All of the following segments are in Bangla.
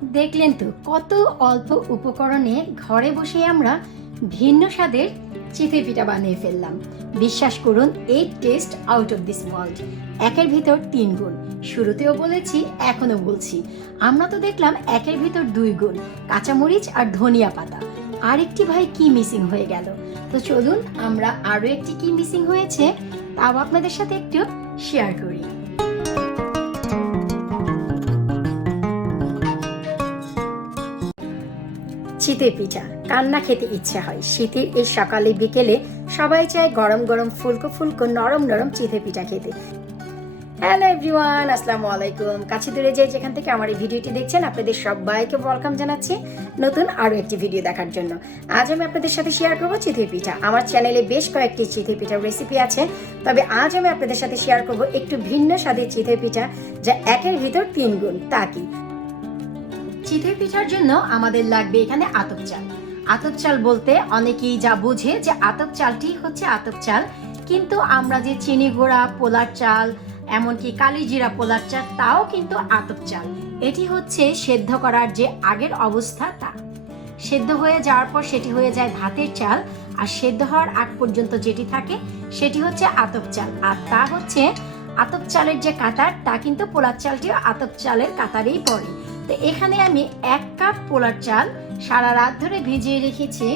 দেখলেন তো কত অল্প উপকরণে ঘরে বসে আমরা ভিন্ন স্বাদের চিতই পিঠা বানিয়ে ফেললাম। বিশ্বাস করুন, এই test out of this world. একের ভিতর 3 গুণ। শুরুতেও বলেছি, এখনো বলছি, আমরা তো দেখলাম একের ভিতর 2 গুণ, কাঁচামরিচ আর ধনিয়া পাতা। আরেকটি ভাই কি মিসিং হয়ে গেল? তো চলুন আমরা আরো একটি কি মিসিং হয়েছে তাও আপনাদের সাথে একটু শেয়ার করি। চিতই পিঠা কার না খেতে ইচ্ছে হয়? শীতের এই সকালে বিকেলে সবাই চায় গরম গরম ফুলকো ফুলকো নরম নরম চিতই পিঠা খেতে। হ্যালো এভরিওয়ান, আসসালামু আলাইকুম। কাছে দূরে যে যেখান থেকে আমার এই ভিডিওটি দেখছেন, আপনাদের সবাইকে ওয়েলকাম জানাচ্ছি নতুন আরও একটি ভিডিও দেখার জন্য। আজ আমি আপনাদের সাথে শেয়ার করব চিতই পিঠা। আমার চ্যানেলে বেশ কয়েকটি চিতই পিঠার রেসিপি আছে, তবে আজ আমি আপনাদের সাথে শেয়ার করব একটু ভিন্ন স্বাদের চিতই পিঠা, যা একের ভিতর 3 গুণ। তা কি? চিতই পিঠার জন্য আমাদের লাগবে এখানে আতপ চাল। আতপ চাল বলতে অনেকেই যা বোঝে যে আতপ চালটি হচ্ছে আতপ চাল, কিন্তু আমরা যে চিনি গুঁড়া পোলার চাল, এমনকি কালি জিরা পোলার চাল, তাও কিন্তু আতপ চাল। এটি হচ্ছে সেদ্ধ করার যে আগের অবস্থা, তা সেদ্ধ হয়ে যাওয়ার পর সেটি হয়ে যায় ভাতের চাল, আর সেদ্ধ হওয়ার আগ পর্যন্ত যেটি থাকে সেটি হচ্ছে আতপ চাল। আর তা হচ্ছে আতপ চালের যে কাতার, তা কিন্তু পোলার চালটিও আতপ চালের কাতারেই পড়ে। তো এখানে আমি 1 কাপ পোলার চাল সারা রাত ধরে ভিজিয়ে রেখেছি।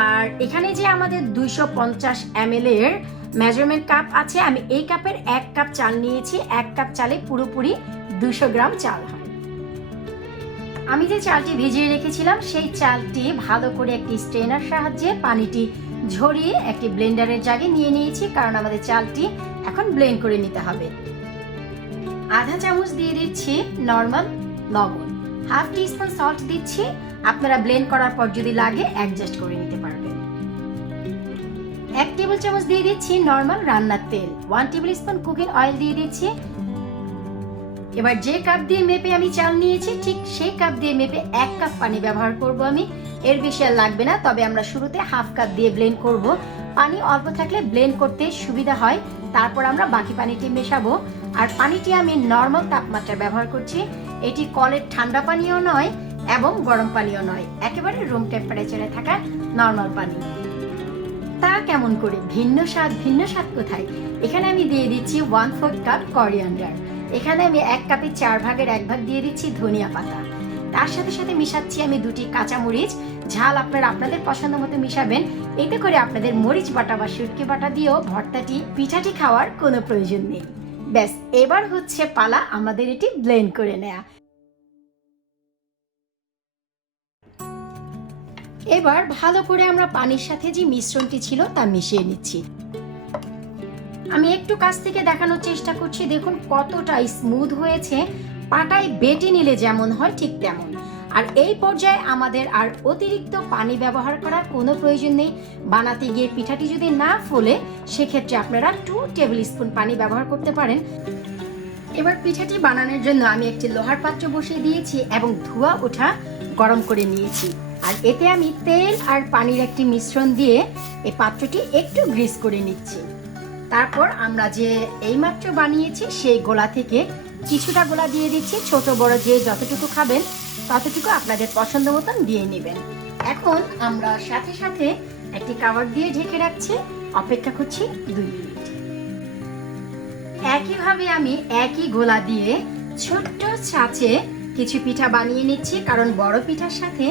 আর এখানে যে আমাদের 250 ml এর মেজারমেন্ট কাপ আছে, আমি এই কাপের 1 কাপ চাল নিয়েছি। 1 কাপ চালে পুরোপুরি 200 গ্রাম চাল হয়। আমি যে চালটি ভিজিয়ে রেখেছিলাম সেই চালটি ভালো করে একটি স্ট্রেনার সাহায্যে পানিটি ঝরিয়ে একটি ব্লেন্ডারের জাগে নিয়ে নিয়েছি, কারণ আমাদের চালটি এখন ব্লেন্ড করে নিতে হবে। আধা চামচ দিয়ে দিচ্ছি নরমাল লবণ, হাফ টিস্পুন সল্ট দিচ্ছি। আপনারা ব্লেন্ড করার পর যদি লাগে অ্যাডজাস্ট করে নিতে পারবেন। 1 টেবিল চামচ দিয়ে দিচ্ছি নরমাল রান্নার তেল, 1 টেবিল স্পুন কুকিং অয়েল দিয়ে দিচ্ছি। এবার যে কাপ দিয়ে মেপে আমি চাল নিয়েছি, ঠিক সেই কাপ দিয়ে মেপে 1 কাপ পানি ব্যবহার করব আমি। এর বেশি আর লাগবে না, তবে আমরা শুরুতে হাফ কাপ দিয়ে ব্লেন্ড করব। পানি অল্প থাকলে ব্লেন্ড করতে সুবিধা হয়, তারপর আমরা বাকি পানিটি মেশাবো। আর পানিটি আমি নরমাল তাপমাত্রা ব্যবহার করছি। এটি কলের ঠান্ডা পানিও নয় এবং গরম পানিও নয়, একেবারে রুম টেম্পারেচারে থাকা নরমাল পানি। তা কেমন করে? ভিন্ন স্বাদ কোথায়? এখানে আমি দিয়ে দিচ্ছি 1/4 কাপ করিয়ান্ডার। এখানে আমি 1 কাপের 4 ভাগের 1 ভাগ দিয়ে দিচ্ছি ধনিয়া পাতা। তার সাথে সাথে মিশাচ্ছি আমি 2টি কাঁচামরিচ। ঝাল আপনারা আপনাদের পছন্দ মতো মিশাবেন। এতে করে আপনাদের মরিচ বাটা বা শুটকি বাটা দিয়েও পিঠাটি খাওয়ার কোনো প্রয়োজন নেই। ব্যাস, এবার হচ্ছে পালা আমাদের এটি ব্লেন্ড করে নেওয়া। এবার ভালো করে আমরা পানির সাথে যে মিশ্রণটি ছিল তা মিশিয়ে নিচ্ছি। আমি একটু কাছ থেকে দেখানোর চেষ্টা করছি, দেখুন কতটা স্মুথ হয়েছে। পাটায় বেটে নিলে যেমন হয় ঠিক তেমন। আর এই পর্যায়ে আমাদের আর অতিরিক্ত পানি ব্যবহার করার কোনো প্রয়োজন নেই। বানাতে গিয়ে পিঠাটি যদি না ফোলে, সেক্ষেত্রে আপনারা 2 টেবিল স্পুন পানি ব্যবহার করতে পারেন। এবার পিঠাটি বানানোর জন্য আমি একটি লোহার পাত্র বসিয়ে দিয়েছি এবং ধোঁয়া ওঠা গরম করে নিয়েছি। আর এতে আমি তেল আর পানির একটি মিশ্রণ দিয়ে এই পাত্রটি একটু গ্রিস করে নিচ্ছি। তারপর আমরা যে এইমাত্র বানিয়েছি সেই গোলা থেকে কিছুটা গোলা দিয়ে দিচ্ছি। ছোট বড় যে যতটুকু খাবেন ততটুকু আপনাদের পছন্দ মতন দিয়ে নেবেন। এখন আমরা সাথে সাথে একটি কভার দিয়ে ঢেকে রাখছি, অপেক্ষা করছি 2 মিনিট। একইভাবে আমি একই গোলা দিয়ে ছোট্ট ছাঁচে কিছু পিঠা বানিয়ে নিচ্ছি, কারণ বড় পিঠার সাথে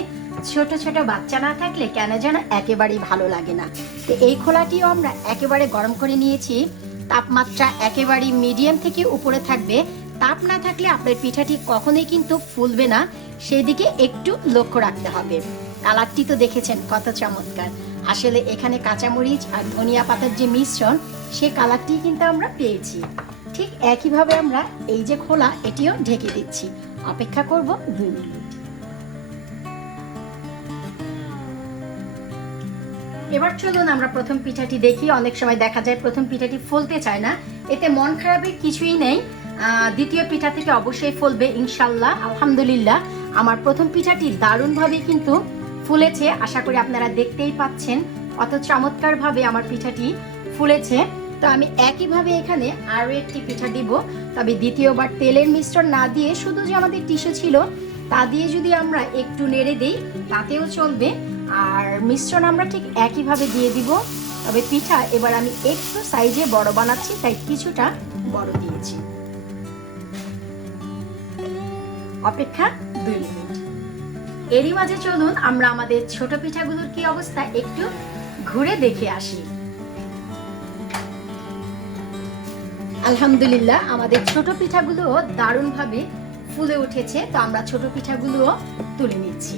ছোট ছোট বাচ্চা না থাকলে কেন যেন একেবারেই ভালো লাগে না। তো এই খোলাটিও আমরা একেবারে গরম করে নিয়েছি। তাপমাত্রা একেবারে মিডিয়াম থেকে উপরে থাকবে। তাপ না থাকলে আপনার পিঠাটি কখনোই কিন্তু ফুলবে না, সেই দিকে একটু লক্ষ্য রাখতে হবে। কালারটি তো দেখেছেন কত চমৎকার। আসলে এখানে কাঁচামরিচ আর ধনিয়া পাতার যে মিশ্রণ, সে কালারটি কিন্তু আমরা পেয়েছি। ঠিক একইভাবে আমরা এই যে খোলা, এটিও ঢেকে দিচ্ছি, অপেক্ষা করব 2 মিনিট। এবার চলুন আমরা প্রথম পিঠাটি দেখি। অনেক সময় দেখা যায় প্রথম পিঠাটি ফুলতে চায় না, এতে মন খারাপের কিছুই নেই। দ্বিতীয় পিঠা থেকে অবশ্যই ফুলবে ইনশাল্লাহ। আলহামদুলিল্লাহ, আমার প্রথম পিঠাটি দারুণভাবে কিন্তু ফুলেছে। আশা করি আপনারা দেখতেই পাচ্ছেন কত চমৎকারভাবে আমার পিঠাটি ফুলেছে। তো আমি একইভাবে এখানে আরও একটি পিঠা দিব, তবে দ্বিতীয়বার তেলের মিশ্রণ না দিয়ে শুধু যে আমাদের টিস্যু ছিল তা দিয়ে যদি আমরা একটু নেড়ে দিই তাতেও চলবে। আর মিশ্রণ আমরা ঠিক একইভাবে দিয়ে দিব, তবে পিঠা এবার আমি একটু সাইজে বড় বানাচ্ছি, তাই কিছুটা বড় দিয়েছি। অপেক্ষা 2 মিনিট। এরই মাঝে চলুন আমরা আমাদের ছোট পিঠাগুলোর কি অবস্থা একটু ঘুরে দেখে আসি। আলহামদুলিল্লাহ আমাদের ছোট পিঠাগুলো দারুণভাবে ফুলে উঠেছে। তো আমরা ছোট পিঠাগুলো তুলে নিচ্ছি।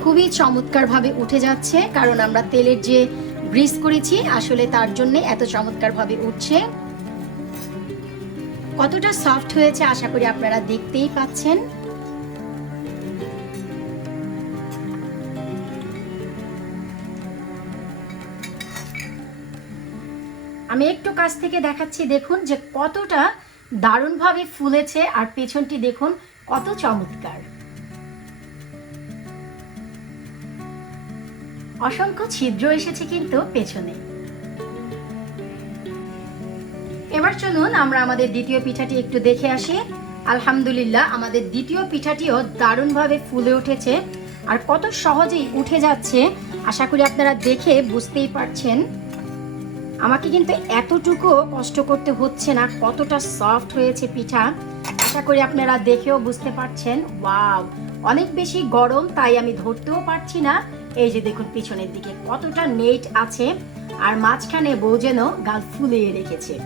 খুবই চমৎকার ভাবে উঠে যাচ্ছে, কারণ আমরা তেলের যে গ্রিস করেছি আসলে তার জন্য এত চমৎকার ভাবে উঠছে। কতটা সফট হয়েছে আশা করি আপনারা দেখতেই পাচ্ছেন। আমি একটু কাছ থেকে দেখাচ্ছি, দেখুন যে কতটা দারুণভাবে ফুলেছে, আর পেছনটি দেখুন কত চমৎকার। অসংখ্য ছিদ্র এসেছে কিন্তু পেছনে। এবার চলুন আমরা আমাদের দ্বিতীয় পিঠাটি একটু দেখে আসি। আলহামদুলিল্লাহ আমাদের দ্বিতীয় পিঠাটিও দারুণভাবে ফুলে উঠেছে, আর কত সহজেই উঠে যাচ্ছে আশা করি আপনারা দেখে বুঝতেই পারছেন। আমাকে কিন্তু এতটুকু কষ্ট করতে হচ্ছে না, কতটা সফট হয়েছে পিঠা আশা করি আপনারা দেখেও বুঝতে পারছেন। ওয়াও, অনেক বেশি গরম তাই আমি ধরতেও পারছি না। এই যে দেখুন পিছনের দিকে কতটা নেট আছে, আর মাঝখানে বউ যেন গাল ফুলিয়ে রেখেছে।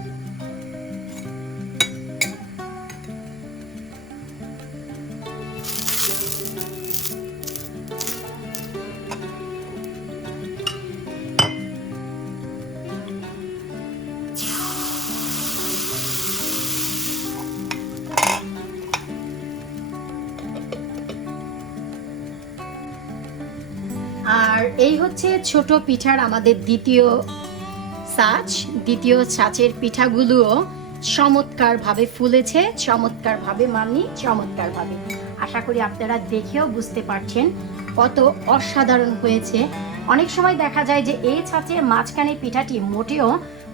আর এই হচ্ছে ছোট পিঠার আমাদের দ্বিতীয় ছাঁচের পিঠাগুলোও চমৎকারভাবে ফুলেছে, চমৎকারভাবে চমৎকারভাবে। আশা করি আপনারা দেখেও বুঝতে পারছেন কত অসাধারণ হয়েছে। অনেক সময় দেখা যায় যে এই ছাঁচের মাঝখানে পিঠাটি মোটেও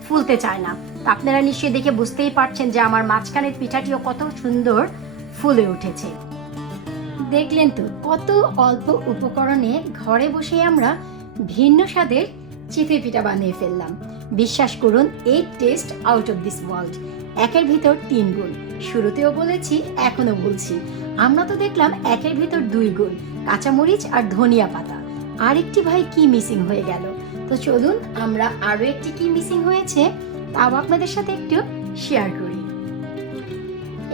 ফুলতে চায় না। আপনারা নিশ্চয়ই দেখে বুঝতেই পারছেন যে আমার মাঝখানের পিঠাটিও কত সুন্দর ফুলে উঠেছে। দেখলেন তো কত অল্প উপকরণে ঘরে বসে আমরা ভিন্ন স্বাদের চিতই পিঠা বানিয়ে ফেললাম। বিশ্বাস করুন এই test out of this world. একের ভিতর 3 গুণ, শুরুতেও বলেছি এখনো বলছি। আমরা তো দেখলাম একের ভিতর 2 গুণ, কাঁচামরিচ আর ধনিয়া পাতা। আরেকটি ভাই কি মিসিং হয়ে গেল? তো চলুন আমরা আরো একটি কি মিসিং হয়েছে তাও আপনাদের সাথে একটু শেয়ার করি।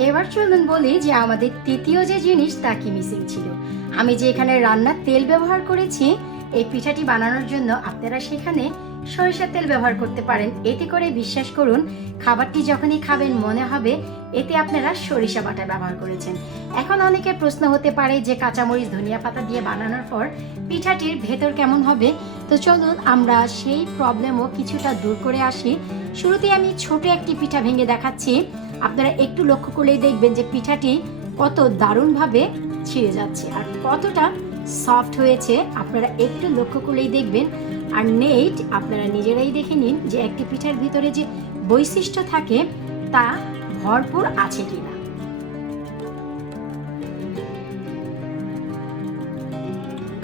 এবার চলুন বলি যে আমাদের তৃতীয় যে জিনিস তা কি মিসিং ছিল। আমি যে এখানে রান্নার তেল ব্যবহার করেছি এই পিঠাটি বানানোর জন্য, আপনারা সেখানে সরিষার তেল ব্যবহার করতে পারেন। এতে করে বিশ্বাস করুন খাবারটি যখনই খাবেন মনে হবে এতে আপনারা সরিষা বাটা ব্যবহার করেছেন। এখন অনেকের প্রশ্ন হতে পারে যে কাঁচামরিচ ধনিয়া পাতা দিয়ে বানানোর পর পিঠাটির ভেতর কেমন হবে। তো চলুন আমরা সেই প্রবলেমও কিছুটা দূর করে আসি। শুরুতেই আমি ছোট একটি পিঠা ভেঙে দেখাচ্ছি। আপনারা একটু লক্ষ্য করলেই দেখবেন যে পিঠাটি কত দারুণভাবে ছিঁড়ে যাচ্ছে আর কতটা সফট হয়েছে। আপনারা একটু লক্ষ্য করলেই দেখবেন। আর নেট আপনারা নিজেরাই দেখে নিন যে একটি পিঠার ভিতরে যে বৈশিষ্ট্য থাকে তা ভরপুর আছে কিনা।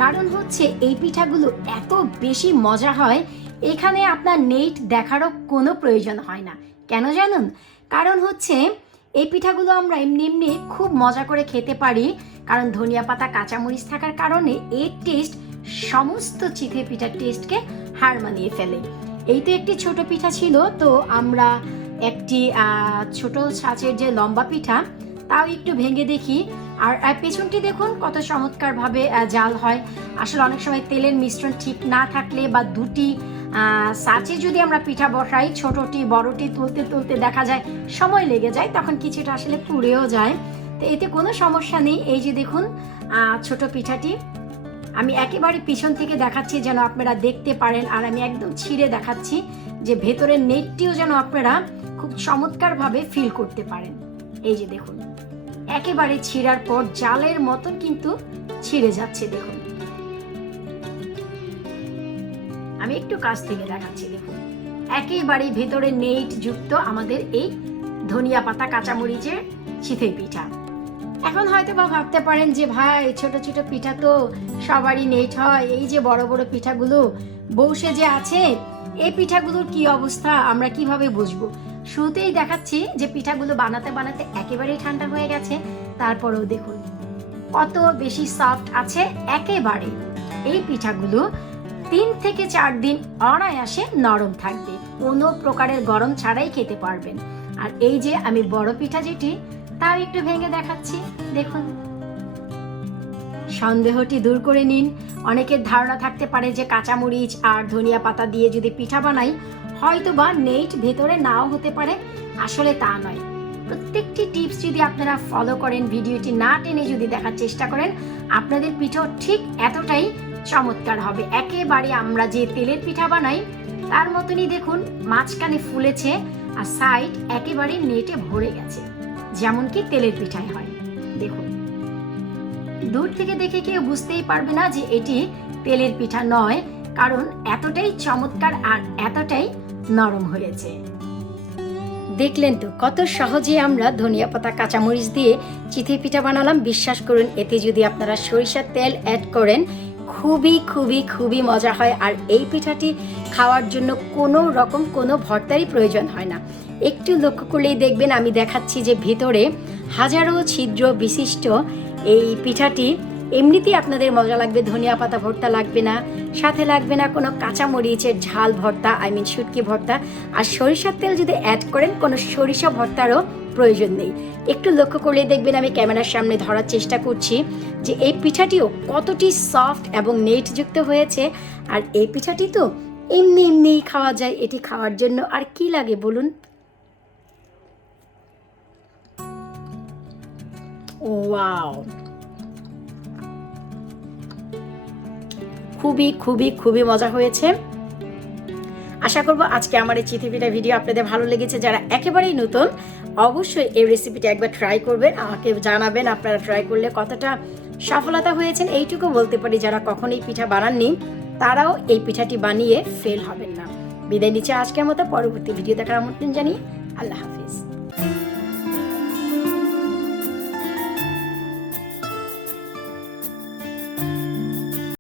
কারণ হচ্ছে এই পিঠাগুলো এত বেশি মজা হয়, এখানে আপনার নেট দেখারও কোনো প্রয়োজন হয় না। কেন জানুন? কারণ হচ্ছে এই পিঠাগুলো আমরা এমনি এমনি খুব মজা করে খেতে পারি, কারণ ধনিয়া পাতা কাঁচামরিচ থাকার কারণে এর টেস্ট সমস্ত চিতই পিঠার টেস্টকে হার মানিয়ে ফেলে। এই তো একটি ছোট পিঠা ছিল, তো আমরা একটি ছোট ছাঁচের যে লম্বা পিঠা তাও একটু ভেঙে দেখি। আর পেছনটি দেখুন কত চমৎকারভাবে জাল হয়। আসলে অনেক সময় তেলের মিশ্রণ ঠিক না থাকলে বা দুটি ছাঁচে যদি আমরা পিঠা বসাই, ছোটটি বড়টি তুলতে তুলতে দেখা যায় সময় লেগে যায়, তখন কিছুটা আসলে পুড়েও যায়। তো এতে কোনো সমস্যা নেই। এই যে দেখুন ছোট পিঠাটি আমি একেবারে পিছন থেকে দেখাচ্ছি যেন আপনারা দেখতে পারেন, আর আমি একদম ছিঁড়ে দেখাচ্ছি যে ভেতরের নেটটিও যেন আপনারা খুব চমৎকারভাবে ফিল করতে পারেন। এই যে দেখুন একেবারে ছিঁড়ার পর জালের মতন কিন্তু ছিঁড়ে যাচ্ছে। দেখুন আমি একটু কাছ থেকে দেখাচ্ছি। একেবারে ভেতরে নেট যুক্ত আমাদের এই ধনিয়া পাতা কাঁচামরিচের চিতই পিঠা। এখন হয়তো বা ভাবতে পারেন যে ভাই ছোট ছোট পিঠা তো সবারই নেট হয়, এই যে বড় বড় পিঠাগুলো বসে যে আছে এই পিঠাগুলোর কি অবস্থা আমরা কিভাবে বুঝবো? শুরুতেই দেখাচ্ছি যে পিঠাগুলো বানাতে বানাতে একেবারেই ঠান্ডা হয়ে গেছে, তারপরেও দেখুন কত বেশি সফট আছে একেবারে। এই পিঠাগুলো 3 থেকে 4 দিন অনায়াসে নরম থাকবে, কোনো প্রকারের গরম ছাড়াই খেতে পারবেন। আর এই যে আমি বড় পিঠা যেটি তাও একটু ভেঙে দেখাচ্ছি, দেখুন। সন্দেহটি দূর করে নিন। অনেকের ধারণা থাকতে পারে যে কাঁচামরিচ আর ধনিয়া পাতা দিয়ে যদি পিঠা বানাই হয়তো বা নেট ভেতরে নাও হতে পারে, আসলে তা নয়। প্রত্যেকটি টিপস যদি আপনারা ফলো করেন, ভিডিওটি না টেনে যদি দেখার চেষ্টা করেন, আপনাদের পিঠা ঠিক এতটাই চমৎকার হবে। একেবারে আমরা যে তেলের পিঠা বানাই তার মতনই দেখুন মাঝখানে ফুলেছে আর সাইড একেবারে নেটে ভরে গেছে, যেমন কি তেলের পিঠায় হয়। দেখুন দূর থেকে দেখে কেউ বুঝতেই পারবে না যে এটি তেলের পিঠা নয়, কারণ এতটাই চমৎকার আর এতটাই নরম হয়েছে। দেখলেন তো কত সহজে আমরা ধনিয়া পাতা কাঁচামরিচ দিয়ে চিতই পিঠা বানালাম। বিশ্বাস করুন এতে যদি আপনারা সরিষার তেল অ্যাড করেন খুবই খুবই খুবই মজা হয়। আর এই পিঠাটি খাওয়ার জন্য কোনো রকম কোনো ভর্তারই প্রয়োজন হয় না। একটু লক্ষ্য করলেই দেখবেন আমি দেখাচ্ছি যে ভিতরে হাজারো ছিদ্র বিশিষ্ট এই পিঠাটি এমনিতেই আপনাদের মজা লাগবে। ধনিয়া পাতা ভর্তা লাগবে না, সাথে লাগবে না কোনো কাঁচা মরিচের ঝাল ভর্তা, শুটকি ভর্তা। আর সরিষার তেল যদি অ্যাড করেন কোনো সরিষা ভর্তারও প্রয়োজন নেই। একটু লক্ষ্য করলে দেখবেন আমি ক্যামেরার সামনে ধরার চেষ্টা করছি যে এই পিঠাটিও কতটি সফট এবং নেটযুক্ত হয়েছে। আর এই পিঠাটি তো এমনি এমনিই খাওয়া যায়, এটি খাওয়ার জন্য আর কি লাগে বলুন? ওয়াও, খুবই খুবই খুবই মজা হয়েছে। আশা করব আজকে আমার এই চিতই পিঠা ভিডিও আপনাদের ভালো লেগেছে। যারা একেবারেই নতুন অবশ্যই এই রেসিপিটা একবার ট্রাই করবেন, আমাকে জানাবেন আপনারা ট্রাই করলে কতটা সফলতা হয়েছেন। এইটুকু বলতে পারি যারা কখনোই পিঠা বানাননি তারাও এই পিঠাটি বানিয়ে ফেল হবেন না। বিদায় নিচ্ছে আজকের মতো, পরবর্তী ভিডিও দেখার আমন্ত্রণ জানিয়ে আল্লাহ হাফিজ।